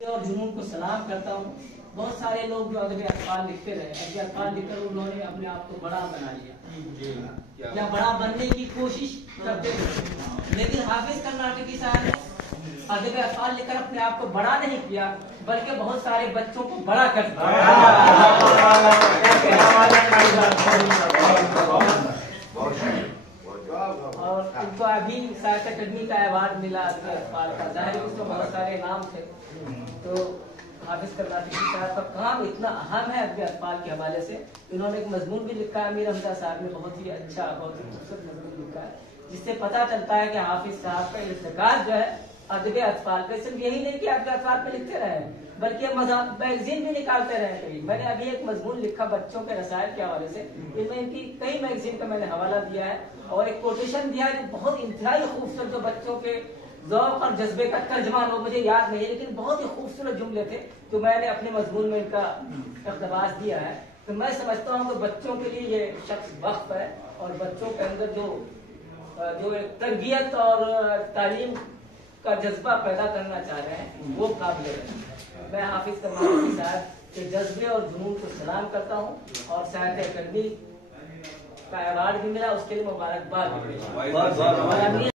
और जुनून को सलाम करता हूँ। बहुत सारे लोग जो अदब अख़बार लिखते रहे, अदब अख़बार लिखकर उन्होंने अपने आप को बड़ा बना लिया या बड़ा बनने की कोशिश करते थे, लेकिन हाफिज कर्नाटकी साहब ने अदब अख़बार लिखकर अपने आप को बड़ा नहीं किया, बल्कि बहुत सारे बच्चों को बड़ा कर दिया। और उनको अभी साहित्य अकादमी का अवार्ड मिला अदब अख़बार का। जाहिर है उसमें बहुत सारे नाम थे। तो हाफिज कर्नाटकी साहब का काम इतना अहम है अदब अख़बार के हवाले से। इन्होंने एक मजमून भी लिखा है, मीर हमजा साहब ने, बहुत ही अच्छा, बहुत ही खूबसूरत मजमून लिखा है, जिससे पता चलता है कि हाफिज साहब का इर्तिकाद जो है अदब अख़बार पे सिर्फ यही नहीं कि अदब अख़बार पे लिखते रहे, बल्कि मैगजीन भी निकालते रहे। कई मैंने अभी एक मजमून लिखा बच्चों के रसायल के हवाले से, इनमें इनकी कई मैगजीन का मैंने हवाला दिया है और एक कोटेशन दिया है जो बहुत इंतहाई खूबसूरत, जो बच्चों के ज़ौक़ और जज्बे का तर्जमान हो, मुझे याद नहीं है, लेकिन बहुत ही खूबसूरत जुमले थे तो मैंने अपने मजमून में इनका इक़्तिबास दिया है। तो मैं समझता हूँ कि बच्चों के लिए ये शख्स वक्फ है और बच्चों के अंदर जो एक तरबियत और तालीम का जज्बा पैदा करना चाह रहे हैं वो काबिल है। मैं हाफिज कर्नाटकी साहब के जज्बे और जुनून को सलाम करता हूँ और साहित्य अकादमी का अवार्ड भी मिला, उसके लिए मुबारकबाद भी मिला।